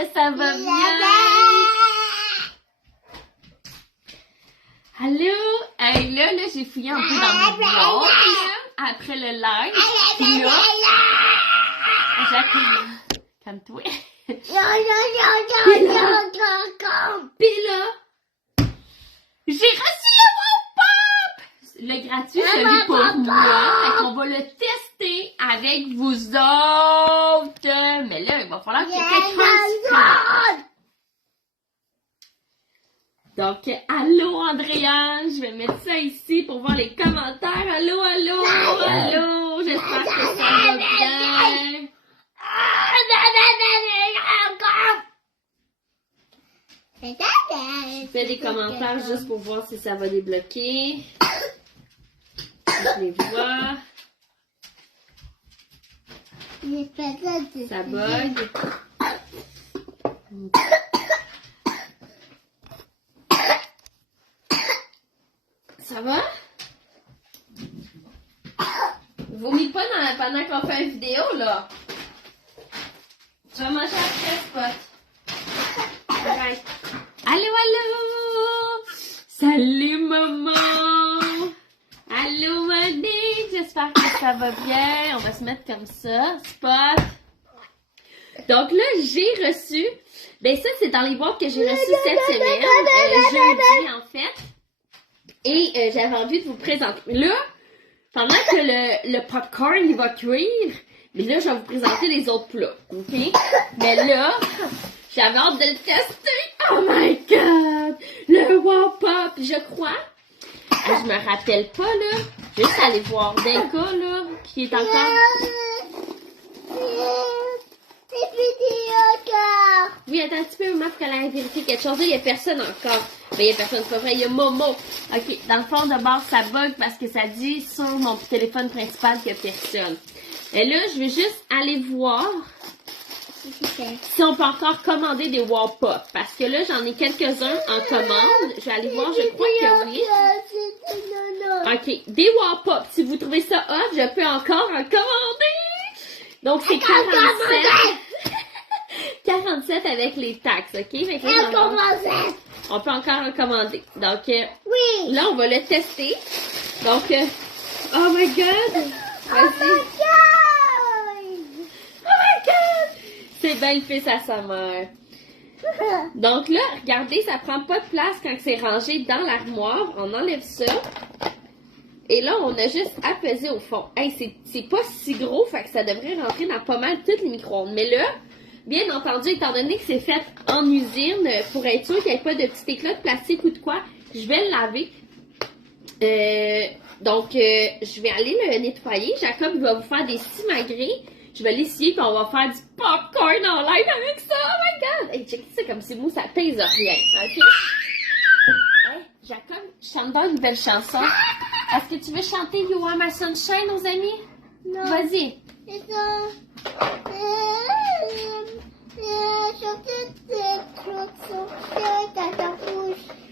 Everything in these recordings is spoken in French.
que ça va bien. Allô? Hey, là, j'ai fouillé un peu dans mon blog, là, après le live. Puis là, Jacqueline, calme-toi. Puis là, j'ai reçu le Wow Pop! Le gratuit, celui pour moi. Fait qu'on va le tester avec vous autres. Mais là, il va falloir que quelqu'un se fasse. Donc, allô Andréane, je vais mettre ça ici pour voir les commentaires. Allô, allô, allô, j'espère que ça va bien. Je fais des commentaires juste pour voir si ça va débloquer. Je les vois. Ça bug. Ça va? Vomis pas pendant qu'on fait une vidéo, là. Tu vas manger après, Spot. Arrête. Allô, allô! Salut, maman! Allô, Mané! J'espère que ça va bien. On va se mettre comme ça. Spot. Donc là, j'ai reçu... Ben ça, c'est dans les boîtes que j'ai reçues cette semaine. Jeudi, en fait. Et j'avais envie de vous présenter. Là, pendant que le popcorn il va cuire, mais là, je vais vous présenter les autres plats. OK? Mais là, j'avais hâte de le tester. Oh my God! Le Wow Pop, je crois. Je me rappelle pas, là. Juste aller voir d'un cas, là, qui est encore... Oui, attends un petit peu, maman, qu'elle a vérifié quelque chose. Là, il n'y a personne encore. Mais il n'y a personne, c'est pas vrai. Il y a Momo. OK, dans le fond, de base, ça bug parce que ça dit sur mon téléphone principal qu'il n'y a personne. Et là, je vais juste aller voir si on peut encore commander des Wow Pop. Parce que là, j'en ai quelques-uns en commande. Je vais aller voir, je crois que oui. OK, des Wow Pop. Si vous trouvez ça hot, je peux encore en commander. Donc, c'est 47. 47 avec les taxes, OK? On peut encore en commander. Donc, là, on va le tester. Donc, oh my God! Vas-y. Oh my God! C'est bien le fils à sa mère. Donc là, regardez, ça prend pas de place quand c'est rangé dans l'armoire. On enlève ça. Et là, on a juste à peser au fond. Hey, c'est pas si gros, fait que ça devrait rentrer dans pas mal toutes les micro-ondes. Mais là, bien entendu, étant donné que c'est fait en usine, pour être sûr qu'il n'y ait pas de petits éclats de plastique ou de quoi, je vais le laver. Donc, je vais aller le nettoyer. Jacob va vous faire des simagrées. Je vais l'essuyer puis on va faire du popcorn en live avec ça. Oh my God! Hey, check ça comme c'est mou, ça pèse rien. OK? Hey, Jacob, je chante pas une belle chanson. Est-ce que tu veux chanter You Are My Sunshine aux amis? Non. Vas-y.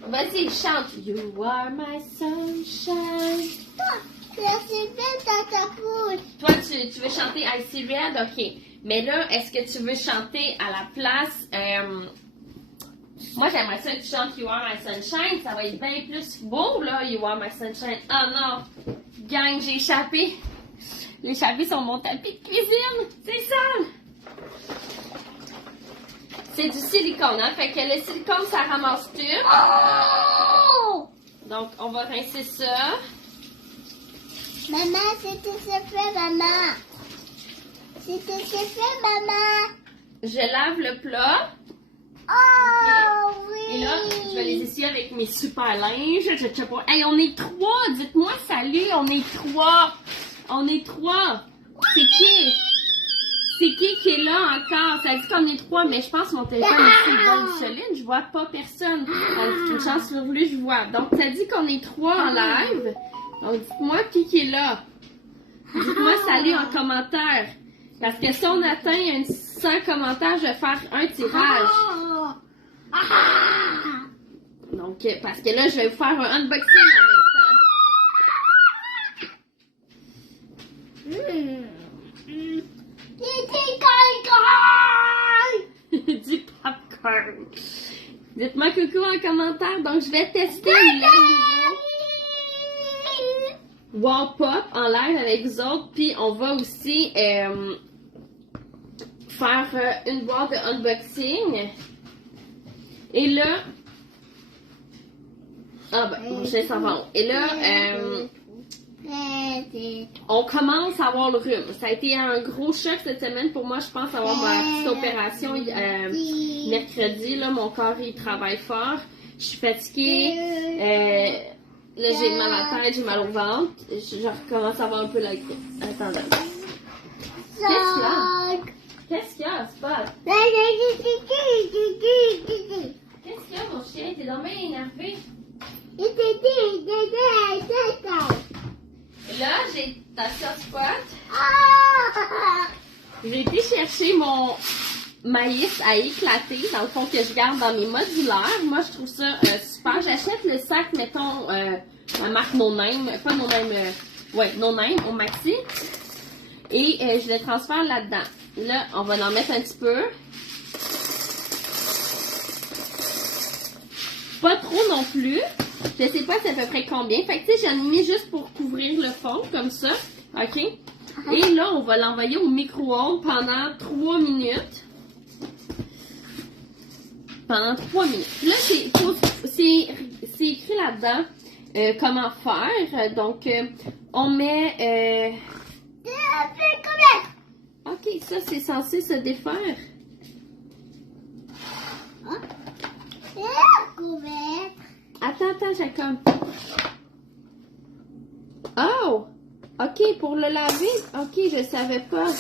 Vas-y, chante. You are my sunshine. Toi, tu veux chanter I See Red? OK. Mais là, est-ce que tu veux chanter à la place... Moi, j'aimerais ça que tu chantes You Are My Sunshine. Ça va être bien plus beau, là, You Are My Sunshine. Oh non! Gang, j'ai échappé. J'ai échappé sur mon tapis de cuisine. C'est ça! C'est du silicone, hein? Fait que le silicone, ça ramasse tout. Oh! Donc, on va rincer ça. Maman, c'était ce fait, maman. C'était ce fait, maman. Je lave le plat. Oh, Okay. oui. Et là, je vais les essuyer avec mes super linges. Je sais pas. Hey, on est 3. Dites-moi salut, on est 3. On est 3. C'est qui? C'est qui est là encore? Ça dit qu'on est 3, mais je pense que mon téléphone ici est bien solide. Je vois pas personne. C'est une chance sur voulu, je vois. Donc, ça dit qu'on est 3 en live. Donc, dites-moi qui est là. Dites-moi salut en commentaire. Parce que si on atteint 100 commentaires, je vais faire un tirage. Donc, parce que là, je vais vous faire un unboxing en même temps. Du affaires. Dites-moi coucou en commentaire. Donc, je vais tester le nouveau Wow Pop en live avec vous autres. Puis, on va aussi faire une boîte de unboxing. Et là... Ah ben, je laisse avant. Et là, on commence à avoir le rhume. Ça a été un gros choc cette semaine pour moi. Je pense avoir ma petite opération mercredi. Là, mon corps, il travaille fort. Je suis fatiguée. Là, j'ai mal à la tête, j'ai mal au ventre. Je recommence à avoir un peu la grippe. Attendez. Qu'est-ce qu'il y a? Qu'est-ce qu'il y a, Spot? Qu'est-ce qu'il y a, mon chien? T'es donc bien énervé. Là, j'ai ta Spot. J'ai été chercher mon maïs à éclater, dans le fond, que je garde dans mes modulaires. Moi, je trouve ça super. J'achète le sac, mettons, la marque No Name, pas No Name, No Name, au Maxi. Et je le transfère là-dedans. Là, on va en mettre un petit peu. Pas trop non plus. Je sais pas c'est à peu près combien. Fait que tu sais, j'en ai mis juste pour couvrir le fond, comme ça. OK? Et là, on va l'envoyer au micro-ondes pendant 3 minutes. Pendant 3 minutes. Là, c'est écrit là-dedans comment faire. Donc, on met... OK, ça, c'est censé se défaire. Attends, Jacob. Oh! OK, pour le laver. OK, je savais pas.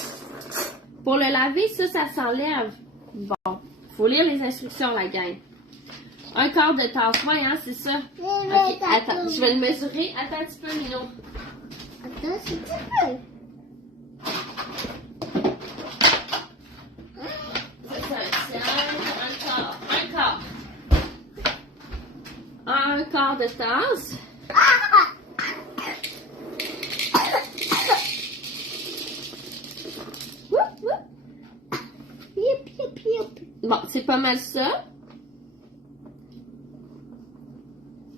Pour le laver, ça s'enlève. Bon. Faut lire les instructions, la gang. Un quart de tasse. Ouais, hein, c'est ça. OK, attends. Je vais le mesurer. Attends un petit peu, Mino. Attends, un petit peu. Un quart de tasse. Bon, c'est pas mal ça.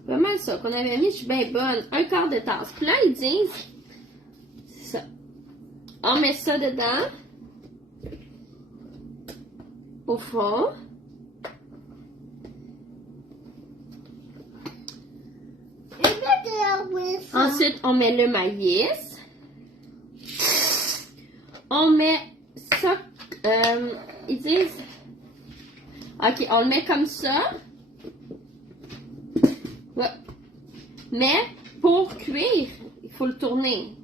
Pas mal ça qu'on avait mis. Je suis bien bonne. Un quart de tasse. Puis là, ils disent... C'est ça. On met ça dedans. Au fond. Ensuite, on met le maïs. On met ça, ils disent, ok, on le met comme ça. Ouais. Mais, pour cuire, il faut le tourner.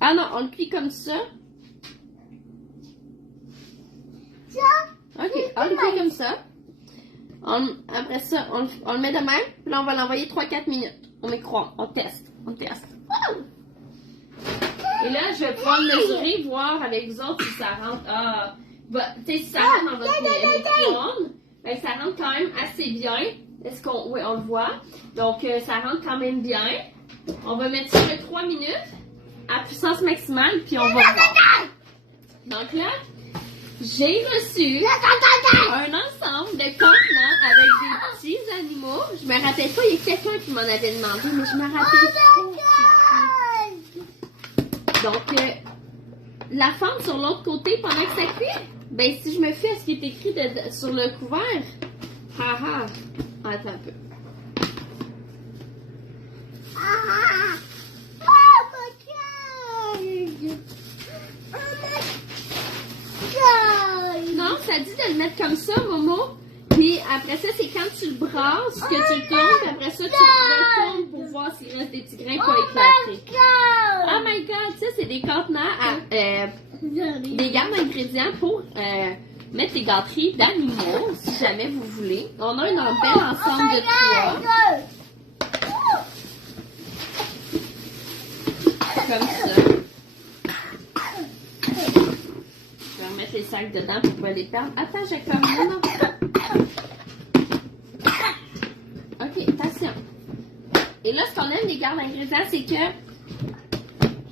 Ah non, on le cuit comme ça. Ok, on le cuit comme ça. Après ça, on le met de même. Puis là, on va l'envoyer 3-4 minutes au micro-ondes. On teste. Et là, je vais pouvoir mesurer, voir avec vous autres si ça rentre. Tu sais, si ça rentre dans votre micro-ondes, ben, ça rentre quand même assez bien. Oui, on le voit. Donc, ça rentre quand même bien. On va mettre ça de 3 minutes à puissance maximale, puis on va voir. Donc là, j'ai reçu un ensemble de contenants avec des petits animaux. Je me rappelle pas, il y a quelqu'un qui m'en avait demandé, mais je me rappelle pas. Donc, la fente sur l'autre côté pendant que ça cuit, ben si je me fie à ce qui est écrit sur le couvert, attends un peu. Non, ça dit de le mettre comme ça, Momo. Puis après ça, c'est quand tu le brasses que tu le tournes. Puis après ça, tu le retournes pour voir s'il reste des petits grains pas éclatés. Oh my god, ça, c'est des contenants des gammes d'ingrédients pour mettre les gâteries d'animaux, si jamais vous voulez. On a un bel ensemble de 3. Comme ça. Je vais remettre les sacs dedans pour pas les perdre. Attends, Jacob, non. Ok, attention. Et là, ce qu'on aime des gardes d'ingrédients, c'est que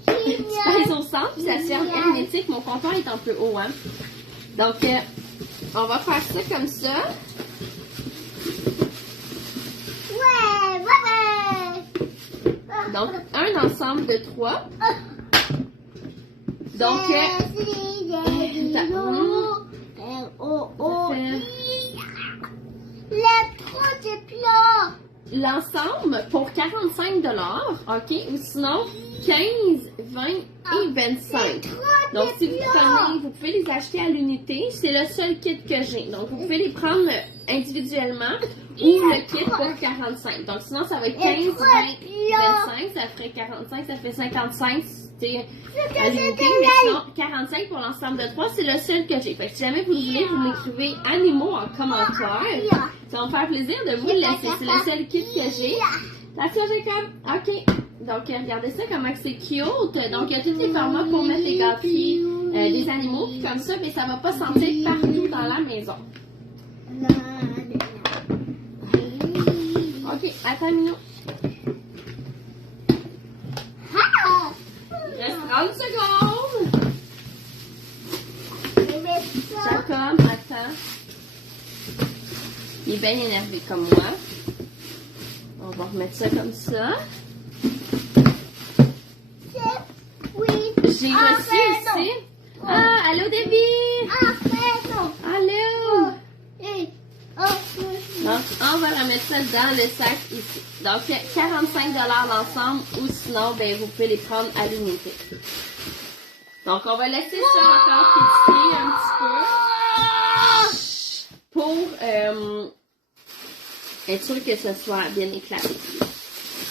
tu pèses au centre, puis ça sert hermétique. Mon comptoir est un peu haut, hein. Donc, on va faire ça comme ça. Ouais, ouais, ouais. Donc, un ensemble de 3. Donc, l'ensemble pour 45 $, OK? Ou sinon, 15, 20 et 25. Donc, si vous prenez, vous pouvez les acheter à l'unité. C'est le seul kit que j'ai. Donc, vous pouvez les prendre individuellement ou le kit pour 45. Donc, sinon, ça va être 15, 20, 25. Ça ferait 45, ça fait 55. C'était à l'unité. Mais sinon, 45 pour l'ensemble de 3, c'est le seul que j'ai. Fait que si jamais vous le voulez, vous m'écrivez animaux en commentaire. Ça va me faire plaisir de vous le laisser. C'est le seul kit que j'ai. La ça, Jacob. OK. Donc, regardez ça, comment c'est cute. Donc, il y a tous les formats pour mettre les gâteries des animaux. Puis comme ça, mais ça va pas sentir partout dans la maison. OK, attends, Minou. Il reste 30 secondes. Jacob, attends. Il est bien énervé comme moi. On va remettre ça comme ça. J'ai reçu aussi. Ah, allô, Debbie! Allô! Donc, on va remettre ça dans le sac ici. Donc, 45 $ l'ensemble ou sinon, ben, vous pouvez les prendre à l'unité. Donc, on va laisser ça encore pétiller un petit peu pour être sûr que ce soit bien éclaté.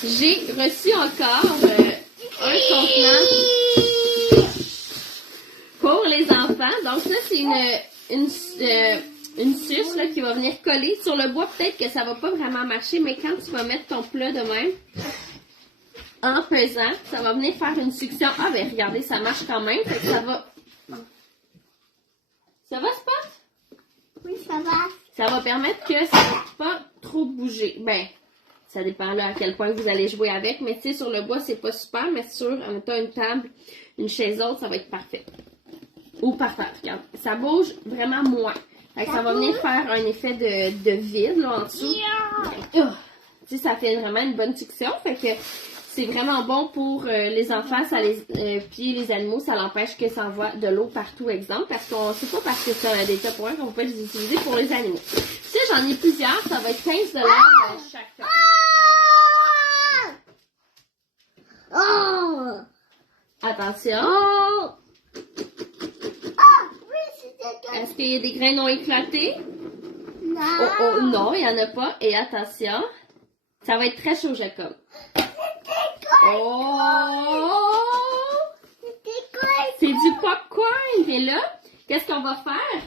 J'ai reçu encore un contenant pour les enfants. Donc, ça, c'est une suce là, qui va venir coller sur le bois. Peut-être que ça va pas vraiment marcher, mais quand tu vas mettre ton plat de même, en pesant, ça va venir faire une succion. Ah, ben regardez, ça marche quand même. Fait que ça va... Ça va, Spot? Oui, ça va. Ça va permettre que ça va pas trop bouger. Ben, ça dépend là à quel point vous allez jouer avec. Mais tu sais, sur le bois, c'est pas super. Mais sur, en mettant une table, une chaise haute, ça va être parfait. Ou par terre, regarde. Ça bouge vraiment moins. Fait que ça va venir faire un effet de vide là en dessous. Tu sais, ça fait vraiment une bonne succion. Fait que c'est vraiment bon pour les enfants, ça puis les animaux, ça l'empêche que ça envoie de l'eau partout, exemple. Parce qu'on sait pas parce que c'est des Tupperware qu'on peut les utiliser pour les animaux. Si j'en ai plusieurs, ça va être 15 $ chacun. Attention. Est-ce qu'il y a des grains non éclatés? Non. Non, il n'y en a pas. Et attention, ça va être très chaud, Jacob. C'est du popcorn. Et là, qu'est-ce qu'on va faire?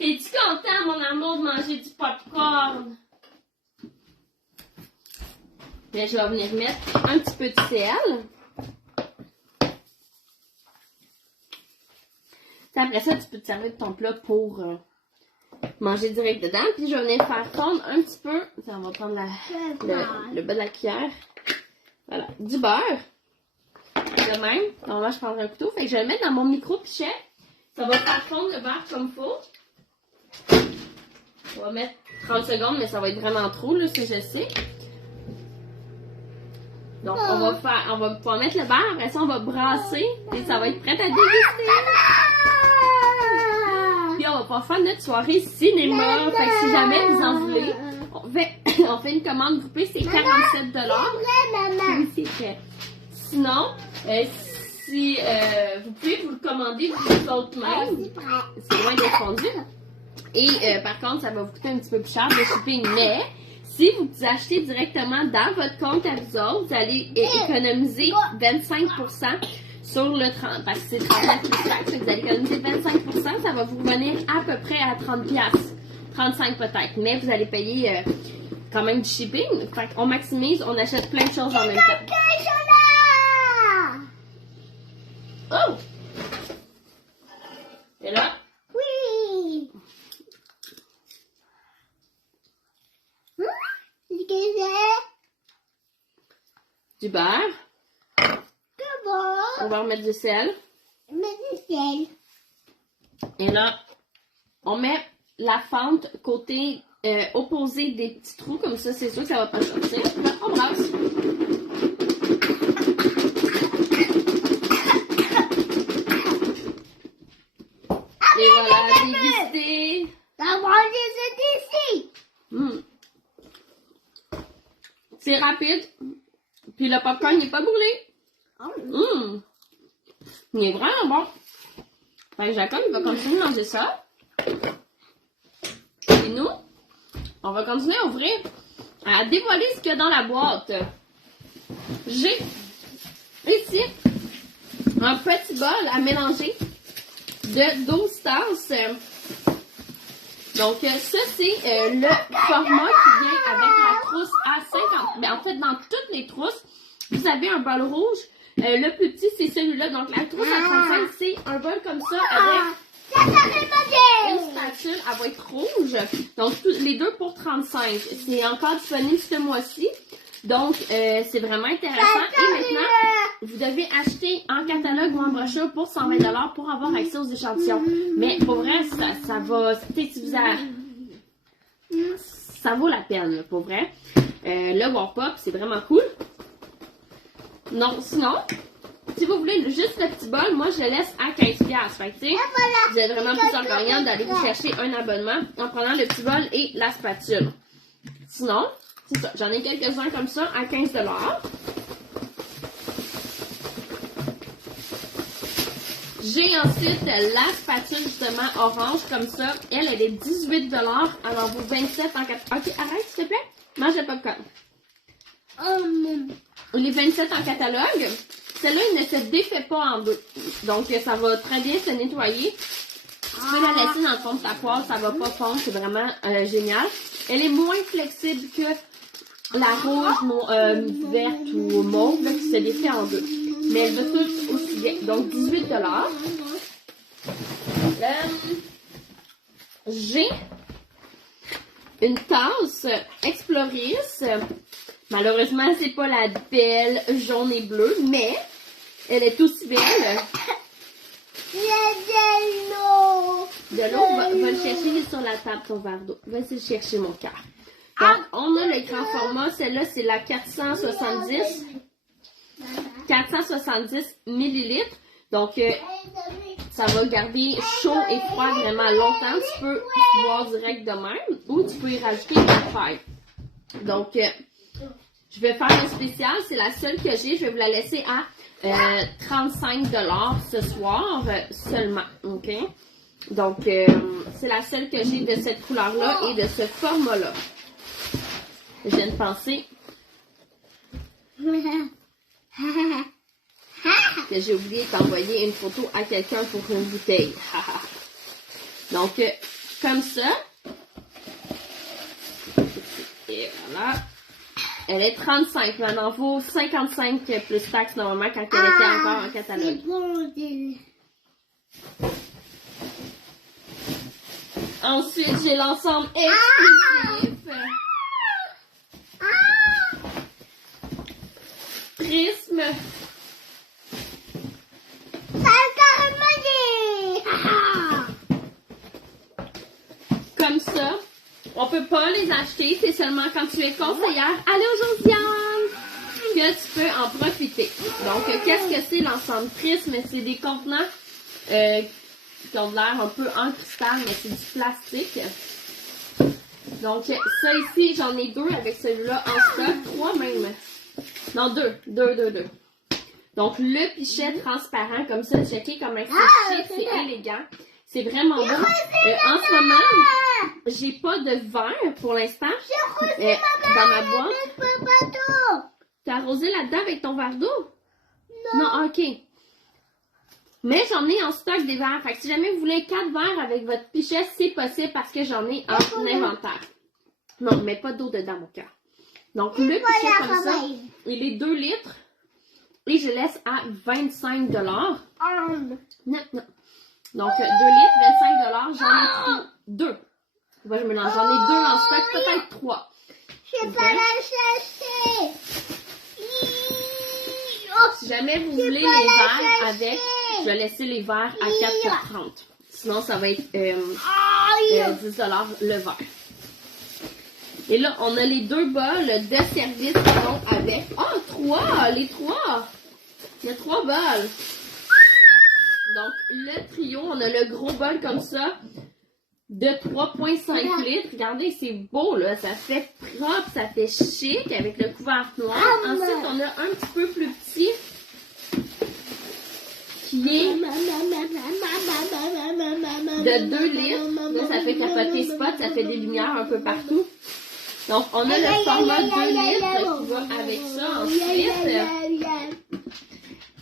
Es-tu content, mon amour, de manger du popcorn? Là, je vais venir mettre un petit peu de sel. Après ça, tu peux te servir de ton plat pour manger direct dedans. Puis je vais venir faire fondre un petit peu. On va prendre le bas de la cuillère. Voilà. Du beurre. De même. Donc là, je prendrai un couteau. Fait que je vais le mettre dans mon micro-pichet. Ça va faire fondre le beurre comme il faut. On va mettre 30 secondes, mais ça va être vraiment trop, là, si je sais. Donc, on va pouvoir mettre le beurre. Après ça, on va brasser. Et ça va être prêt à déguster. Puis on va pouvoir faire notre soirée cinéma. Fait que si jamais vous en voulez, on fait une commande groupée, c'est 47 $. Oui, c'est prêt. Sinon, si vous pouvez vous le commander vous autres même. C'est loin d'être fondu. Et par contre, ça va vous coûter un petit peu plus cher de shipping. Mais si vous achetez directement dans votre compte à vous autres, vous allez économiser 25% sur le 30, parce que c'est 39 plus taxes, vous allez économiser 25%, ça va vous revenir à peu près à 30$. 35 peut-être, mais vous allez payer quand même du shipping. Fait qu'on maximise, on achète plein de choses en même temps. Oh! Et là? Oui! Du beurre. C'est bon! On va remettre du sel. Mais du sel. Et là, on met la fente côté opposé des petits trous. Comme ça, c'est sûr que ça va pas sortir. On brasse. Et voilà, déguster. T'as mangé ce ici. C'est rapide. Puis le popcorn n'est pas brûlé. Il est vraiment bon. Fait que Jacob, il va continuer de manger ça. Et nous, on va continuer à ouvrir, à dévoiler ce qu'il y a dans la boîte. J'ai ici un petit bol à mélanger de 12 tasses. Donc, ça, c'est le format qui vient avec la trousse à 50. Mais en fait, dans toutes les trousses, vous avez un bol rouge. Le plus petit, c'est celui-là. Donc, la trousse à 35, c'est un bol comme ça avec une spatule. Elle va être rouge. Donc, les deux pour 35. C'est encore disponible ce mois-ci. Donc, c'est vraiment intéressant. Et maintenant, vous devez acheter en catalogue ou en brochure pour 120 $ pour avoir accès aux échantillons. Mais pour vrai, ça va... Si vous avez... Ça vaut la peine, là, pour vrai. Le War Pop, c'est vraiment cool. Non, sinon, si vous voulez juste le petit bol, moi, je le laisse à 15$. Fait que, tu sais, vous êtes vraiment plus gagnant d'aller vous chercher un abonnement en prenant le petit bol et la spatule. Sinon... C'est ça, j'en ai quelques-uns comme ça à 15$. J'ai ensuite la spatule justement orange comme ça. Elle est 18$. Elle en vaut 27 en 4. Ok, arrête s'il te plaît. Mange le popcorn. Les 27 en catalogue. Celle-là, il ne se défait pas en deux. Donc, ça va très bien se nettoyer. Tu peux la laisser dans le fond de ta poêle, ça va pas fondre. C'est vraiment génial. Elle est moins flexible que la rouge, verte ou mauve qui se défait en deux. Mais elle va tout aussi bien. Donc, 18$. J'ai une tasse Exploris. Malheureusement, c'est pas la belle jaune et bleue, mais elle est aussi belle. De l'eau. De l'eau, va le chercher sur la table, ton verre d'eau. Va-y le chercher, mon cœur. Donc, on a le grand format. Celle-là, c'est la 470 millilitres. Donc, ça va garder chaud et froid vraiment longtemps. Tu peux boire direct de même ou tu peux y rajouter une paille. Donc, je vais faire un spécial. C'est la seule que j'ai. Je vais vous la laisser à 35$ ce soir seulement. OK? Donc, c'est la seule que j'ai de cette couleur-là et de ce format-là. Je viens de penser que j'ai oublié d'envoyer une photo à quelqu'un pour une bouteille. Donc, comme ça. Et voilà. Elle est 35. Elle en vaut 55 plus taxes normalement quand elle était encore en catalogue. Ensuite, j'ai l'ensemble exclusif. Prisme. Comme ça. On peut pas les acheter. C'est seulement quand tu es conseillère à l'Eau-Josiane que tu peux en profiter. Donc, qu'est-ce que c'est l'ensemble Prisme? C'est des contenants qui ont l'air un peu en cristal, mais c'est du plastique. Donc, ça ici, j'en ai deux avec celui-là en stock. 3 même. Non, 2. Donc, le pichet transparent, comme ça, checker comment c'est chic, c'est élégant. C'est vraiment beau. En ce moment, j'ai pas de verre pour l'instant dans ma boîte. T'as arrosé là-dedans avec ton verre d'eau? Non, ok. Mais j'en ai en stock des verres. Fait que si jamais vous voulez 4 verres avec votre pichet, c'est possible parce que j'en ai en inventaire. Non, mais pas d'eau dedans, mon cœur. Donc, le pichet comme ça, il est 2 litres. Et je laisse à 25$. Non. Donc, 2 litres, 25$. J'en ai 2. Moi, je mélange. J'en ai 2 en stock, peut-être 3. Je vais pas la chercher. Si Si jamais vous voulez les verres avec, je vais laisser les verres à 4,30 $. Sinon, ça va être 10 $ le verre. Et là, on a les 2 bols de service qui vont avec. Oh, 3! Les 3! Il y a 3 bols. Donc, le trio, on a le gros bol comme ça de 3,5 litres. Regardez, c'est beau, là. Ça fait propre, ça fait chic avec le couvercle noir. Ensuite, on a un petit peu plus petit qui est de 2 litres. Là, ça fait capoter spot, ça fait des lumières un peu partout. Donc, on a le format 2 litres qui va avec ça ensuite.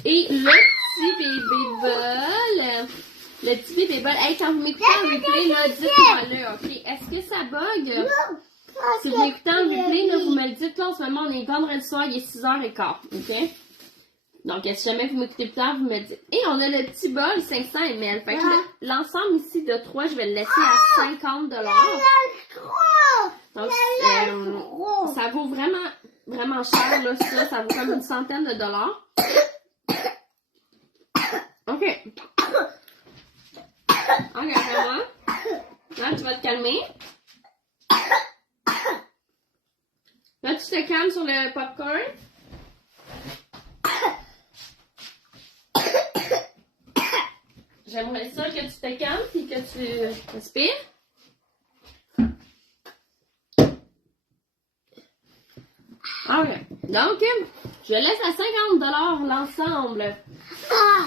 Et le petit bébé bol. Le petit bébé bol. Hey, quand vous m'écoutez en replay, là, dites-moi le, OK? Est-ce que ça bug? Si vous m'écoutez en replay, là, vous me le dites. Là, en ce moment, on est vendredi soir, il est 6h15. OK? Donc, si jamais vous m'écoutez plus tard, vous me dites. Et on a le petit bol 500 ml. Fait que l'ensemble ici de 3, je vais le laisser à 50 $. Donc, ça vaut vraiment, vraiment cher, là, ça. Ça vaut comme une centaine de dollars. OK. OK, vraiment. Là, tu vas te calmer. Là, tu te calmes sur le popcorn. J'aimerais ça que tu te calmes et que tu respires. OK. Donc, je laisse à 50 $ l'ensemble.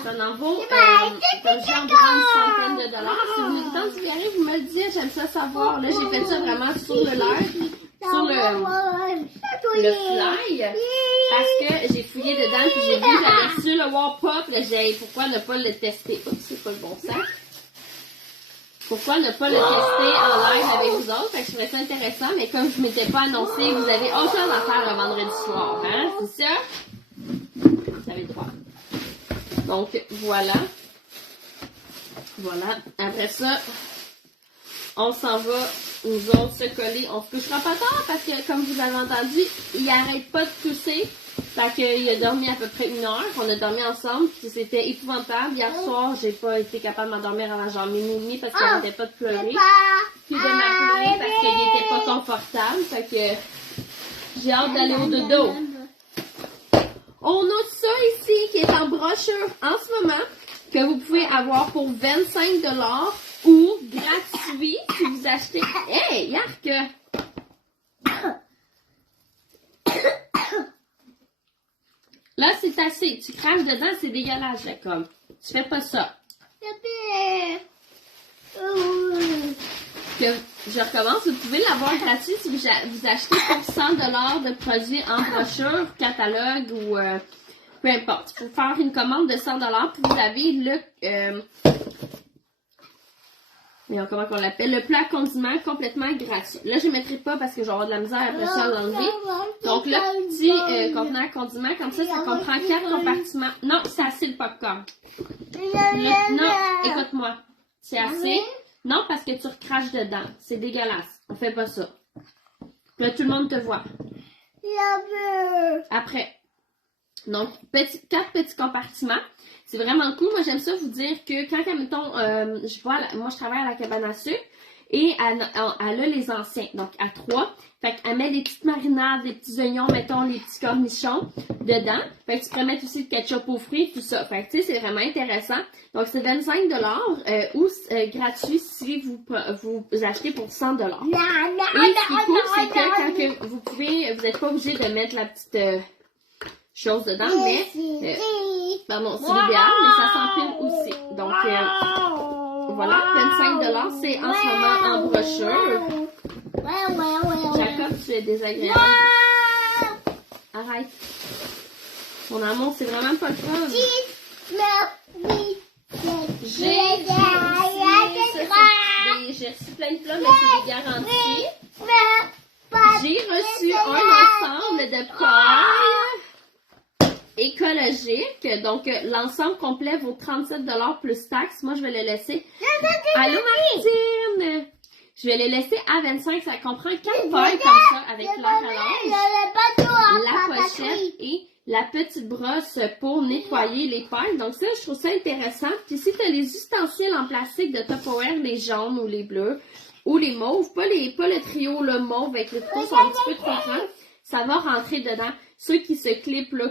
Ça en vaut, comme j'ai environ une centaine de dollars. Si vous êtes en différé, vous me le dites, j'aime ça savoir. Là, j'ai fait ça vraiment sur le live, sur le fly, parce que j'ai fouillé dedans, puis j'ai vu que j'avais su le Wallpop, là, j'ai pourquoi ne pas le tester. Oups, c'est pas le bon sens. Pourquoi ne pas le tester en live avec vous autres? Fait que je trouvais ça intéressant, mais comme je ne m'étais pas annoncé, vous avez autre chose à faire le vendredi soir, hein? C'est ça? Vous avez le droit. Donc, voilà. Voilà. Après ça, on s'en va, nous autres, se coller. On se couchera pas tard parce que, comme vous avez entendu, il arrête pas de tousser. Fait qu'il a dormi à peu près 1 heure. On a dormi ensemble. Puis c'était épouvantable. Hier soir, j'ai pas été capable de m'endormir avant genre minuit parce qu'il n'arrêtait pas de pleurer. Puis de m'appeler parce qu'il était pas confortable. Fait que j'ai hâte d'aller au dodo. On a ça ici qui est en brochure en ce moment, que vous pouvez avoir pour 25 $ ou gratuit si vous achetez. Hey, yark! Là, c'est assez. Tu craches dedans, c'est dégueulasse, Jacob. Tu fais pas ça. Que je recommence, vous pouvez l'avoir gratuit si vous achetez pour 100 $ de produits en brochure, catalogue ou peu importe. Pour faire une commande de 100 $, puis vous avez le comment on l'appelle, le plat condiment complètement gratuit. Là, je ne mettrai pas parce que je vais avoir de la misère après ça à l'enlever. Donc, le petit contenant condiment, comme ça comprend 4 compartiments. Non, c'est assez le popcorn. Non, écoute-moi. C'est assez. Non, parce que tu recraches dedans. C'est dégueulasse. On fait pas ça. Là, tout le monde te voit. Après. Donc, 4 petits compartiments. C'est vraiment cool. Moi, j'aime ça vous dire que quand, mettons, moi, je travaille à la cabane à sucre et elle a les anciens. Donc, à 3. Fait qu'elle met des petites marinades, des petits oignons, mettons, les petits cornichons dedans. Fait que tu pourrais mettre aussi le ketchup aux fruits, tout ça. Fait que, tu sais, c'est vraiment intéressant. Donc, c'est 25 $ ou gratuit si vous achetez pour 100 $. Et ce qui est cool, c'est que quand vous n'êtes pas obligé de mettre la petite chose dedans, mais pardon, c'est l'idéal, mais ça s'empile aussi. Donc, voilà, 25 $, c'est en ce moment en brochure. Jacob, tu es désagréable. Arrête. Mon amour, c'est vraiment pas le fun. J'ai reçu plein de plats, mais c'est des garanties. J'ai reçu un ensemble de pailles écologique. Donc, l'ensemble complet vaut 37 $ plus taxes. Moi, je vais le laisser. Allô, Martine! Je vais le laisser à 25. Ça comprend 4 pailles comme ça avec leur allonge, la pochette et la petite brosse pour nettoyer les pailles. Donc ça, je trouve ça intéressant. Puis ici, tu as les ustensiles en plastique de Tupperware, les jaunes ou les bleus, ou les mauves. Pas le trio, le mauve avec le couteau sont un petit peu trop grands. Ça va rentrer dedans. Ceux qui se clipent, là,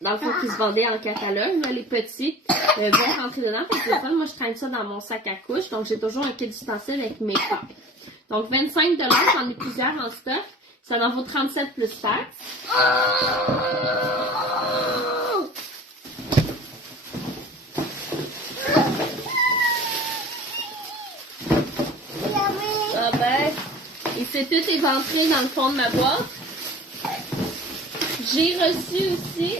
dans le fond, qui se vendaient en catalogue, là, les petits, vont rentrer dedans. Parce que des fois, moi, je traîne ça dans mon sac à couche. Donc, j'ai toujours un kit d'ustensiles avec mes pailles. Donc, 25 $, j'en ai plusieurs en stock. Ça en vaut 37 plus taxes. Ah ben, et c'est tout éventré dans le fond de ma boîte. J'ai reçu aussi...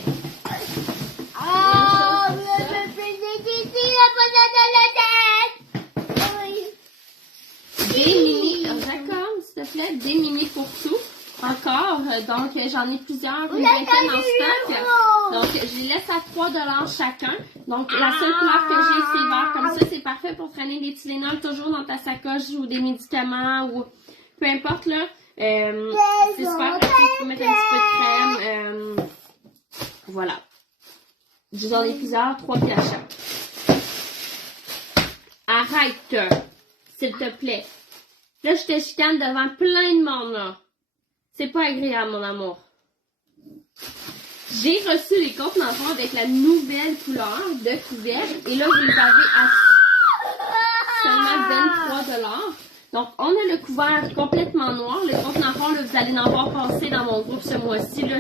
des mini... D'accord, s'il te plaît, des mini pour tout. Encore, donc j'en ai plusieurs, une vingtaine en stock. Donc je les laisse à 3 $ chacun. Donc la seule couleur que j'ai, c'est vert. Comme ça, c'est parfait pour traîner des Tylenol toujours dans ta sacoche ou des médicaments ou peu importe là. C'est super pratique pour mettre un petit peu de crème. Voilà. J'en ai plusieurs, 3 pièces chaque. Arrête, s'il te plaît. Là, je te chicane devant plein de monde là. C'est pas agréable, mon amour. J'ai reçu les contenants avec la nouvelle couleur de couvercle. Et là, vous les avez à seulement 23 $. Donc, on a le couvert complètement noir. Le contenant rond, là, vous allez en voir passer dans mon groupe ce mois-ci. Là,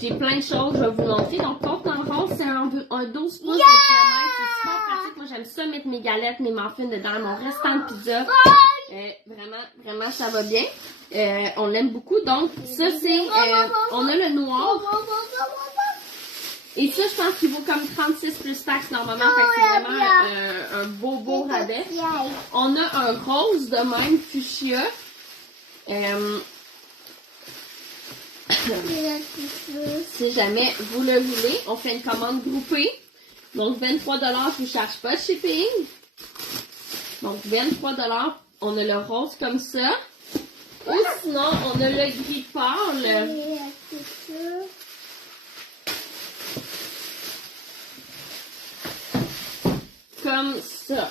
j'ai plein de choses, je vais vous montrer. Donc, contenant rond, c'est un 12 pouces de diamètre. C'est super pratique. Moi, j'aime ça mettre mes galettes, mes muffins dedans, mon restant de pizza. Vraiment, ça va bien. On l'aime beaucoup. Donc, ça, c'est... on a le noir. Et ça, je pense qu'il vaut comme 36 plus taxes normalement. Fait que c'est vraiment un beau rabais. On a un rose de même, fuchsia. Si jamais vous le voulez, on fait une commande groupée. Donc, 23 $, je ne vous charge pas de shipping. Donc, 23 $. On a le rose comme ça. Ou sinon, on a le gris pâle. Comme ça.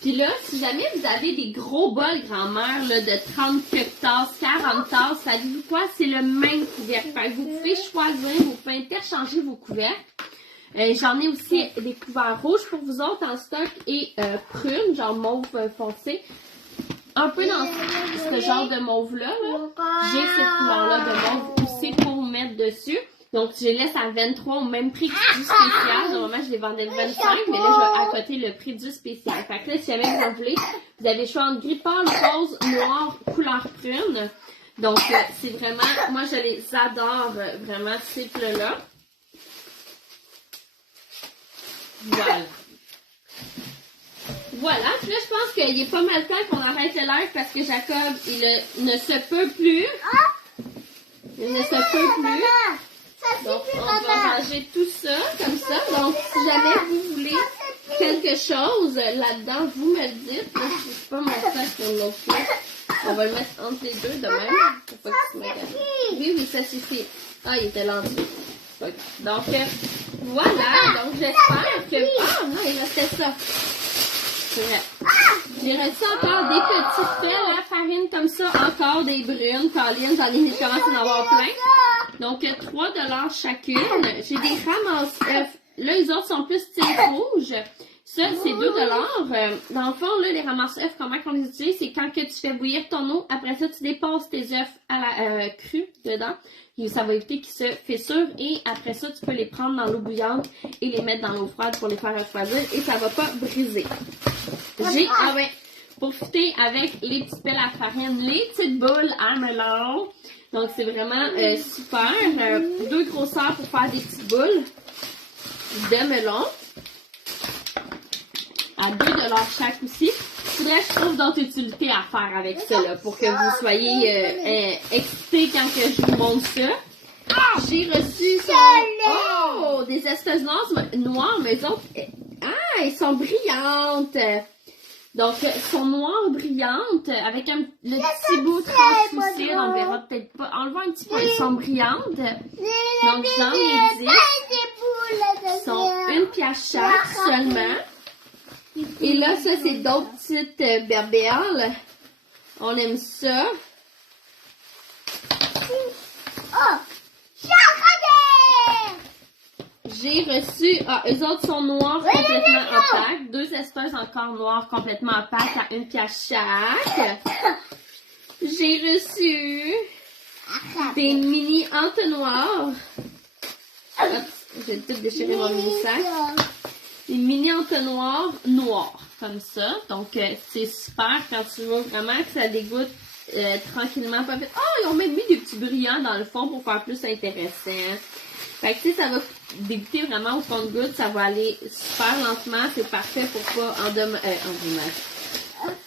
Puis là, si jamais vous avez des gros bols grand-mère là, de 30 tasses, 40 tasses, savez-vous quoi? C'est le même couvercle. Fait que vous pouvez choisir, vous pouvez interchanger vos couvercles. J'en ai aussi des couverts rouges pour vous autres en stock et prunes, genre mauve foncé. Un peu dans ce genre de mauve-là, j'ai cette couleur-là de mauve aussi pour mettre dessus. Donc, je les laisse à 23 au même prix que du spécial. Normalement, je les vendais 25, mais là, je vais à côté le prix du spécial. Fait que là, si jamais vous en voulez, vous avez le choix entre gris pâle, rose, noir, couleur prune. Donc, c'est vraiment, moi, je les adore vraiment, ces plats-là. Voilà. Voilà, puis là, je pense qu'il est pas mal temps qu'on arrête le live parce que Jacob, il ne se peut plus. Il ne se peut plus. Donc, on va ranger tout ça, comme ça. Donc, si jamais vous voulez quelque chose là-dedans, vous me le dites. Là, je ne sais pas mon sac pour l'autre fois. On va le mettre entre les deux de même. Faut pas que tu m'agaces. Oui, ça suffit. Ah, il était lent. Donc, voilà. Donc, j'espère que... Ah, non, il restait ça. C'est vrai. J'ai reçu encore des petites feuilles à farine comme ça, encore des brunes. Pauline, j'en ai commencé d'en avoir plein. Donc, 3 $ chacune. J'ai des ramasse-œufs. Là, les autres sont plus style rouge. Ça, c'est 2 $. Dans le fond, là, les ramasse-œufs, comment on les utilise? C'est quand que tu fais bouillir ton eau. Après ça, tu déposes tes œufs à la crue dedans. Et ça va éviter qu'ils se fissurent. Et après ça, tu peux les prendre dans l'eau bouillante et les mettre dans l'eau froide pour les faire refroidir. Et ça va pas briser. J'ai profité avec les petites pelles à farine, les petites boules à melon. Donc, c'est vraiment super. 2 grosseurs pour faire des petites boules de melon. À 2 $ chaque aussi. Faudrait que je trouve d'autres utilités à faire avec ça, là, pour que vous soyez excités quand que je vous montre ça. J'ai reçu des espèces noires, mais eux autres, elles sont brillantes. Donc, sont noires brillantes avec le petit bout translucide. On verra peut-être pas. Enlevons un petit peu. Elles sont brillantes. Donc, j'en ai 10. Ils sont une pièce chaque seulement. Et là, ça, c'est d'autres petites berbères. On aime ça. Oh! Chocolat! J'ai reçu... Ah, eux autres sont noirs complètement opaques. 2 espèces encore noires complètement opaques à une pièce chaque. J'ai reçu des mini entonnoirs. J'ai tout déchiré mon mini sac. Des mini entonnoirs noirs, comme ça. Donc, c'est super quand tu veux vraiment que ça dégoûte tranquillement. Pas vite. Oh, ils ont même mis des petits brillants dans le fond pour faire plus intéressant. Fait que, tu sais, ça va dégoûter vraiment au fond de goutte. Ça va aller super lentement. C'est parfait pour pas endommager.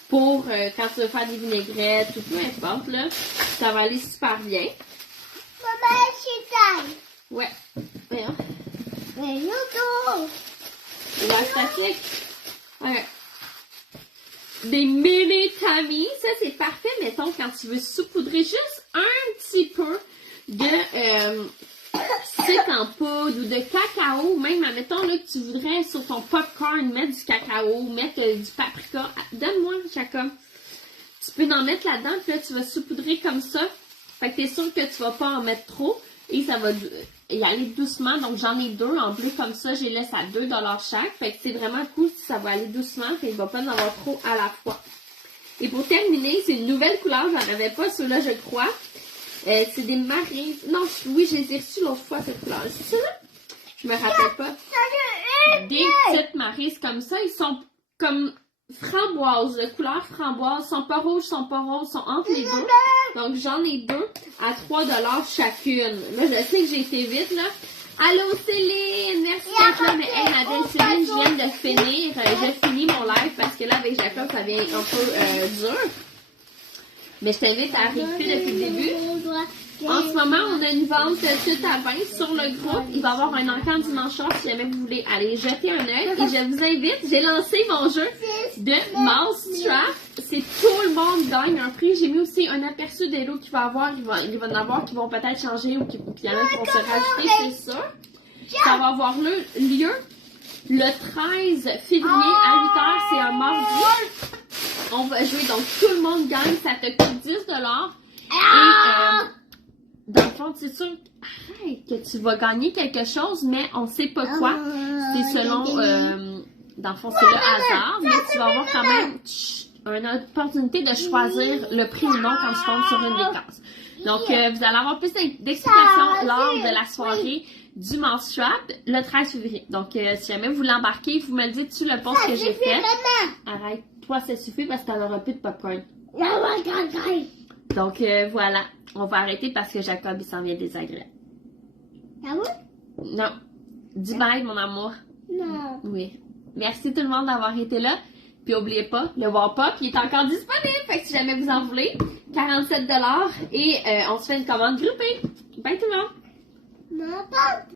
Pour quand tu veux faire des vinaigrettes ou peu importe, là. Ça va aller super bien. Maman, c'est taille. Ouais. Voyons. Mais Yogo! Élastique. Ouais. Des mini tamis. Ça, c'est parfait, mettons, quand tu veux saupoudrer juste un petit peu de sucre en poudre ou de cacao. Même, admettons, là, que tu voudrais sur ton popcorn mettre du cacao, mettre du paprika. Donne-moi, Jacob. Tu peux en mettre là-dedans, puis là, tu vas saupoudrer comme ça. Fait que t'es sûr que tu vas pas en mettre trop. Et ça va y aller doucement. Donc, j'en ai 2 en bleu comme ça. Je les laisse à 2 $ chaque. Fait que c'est vraiment cool si ça va aller doucement. Fait qu'il va pas en avoir trop à la fois. Et pour terminer, c'est une nouvelle couleur. J'en avais pas ceux-là, je crois. C'est des marines. Non, oui, je les ai reçus l'autre fois, cette couleur. C'est ça? Je me rappelle pas. Des petites marises comme ça. Ils sont comme framboises, de couleur framboise. Ils sont pas rouges, sont pas roses, sont entre les deux. Donc, j'en ai 2 à 3 $ chacune. Là, je sais que j'ai été vite, là. Allô, Céline! Merci d'être là. Mais, hey, ma belle Céline, je viens de finir. J'ai fini mon live parce que là, avec Jacob, ça devient un peu dur. Mais je t'invite à réécouter depuis le début. En ce moment, on a une vente tout à 20 sur le groupe. Il va y avoir un encamp dimanche soir si jamais vous voulez aller jeter un œil. Et je vous invite, j'ai lancé mon jeu de Mousetrap. C'est tout le monde gagne un prix. J'ai mis aussi un aperçu des lots qu'il va y avoir. Il va en avoir qui vont peut-être changer ou qu'il y en a qui vont se rajouter, c'est sûr. Ça va avoir lieu le 13 février à 8h. C'est un mardi. On va jouer, donc tout le monde gagne. Ça te coûte 10 $. Et dans le fond, c'est sûr que tu vas gagner quelque chose, mais on sait pas quoi. C'est selon, dans le fond, c'est le hasard, mais tu vas avoir quand même une opportunité de choisir le prix ou non quand tu tombes sur une des cases. Donc, vous allez avoir plus d'explications lors de la soirée du Mousetrap le 13 février. Donc, si jamais vous l'embarquez, vous me le dites sur le post que j'ai fait. Arrête, toi, ça suffit parce que tu n'auras plus de popcorn. Donc, voilà. On va arrêter parce que Jacob, il s'en vient désagréable. Ah oui? Non. Dis bye, mon amour. Non. Oui. Merci tout le monde d'avoir été là. Puis, n'oubliez pas, le Wallpop, il est encore disponible. Fait que si jamais vous en voulez, 47 $. Et on se fait une commande groupée. Bye tout le monde. Non, pas.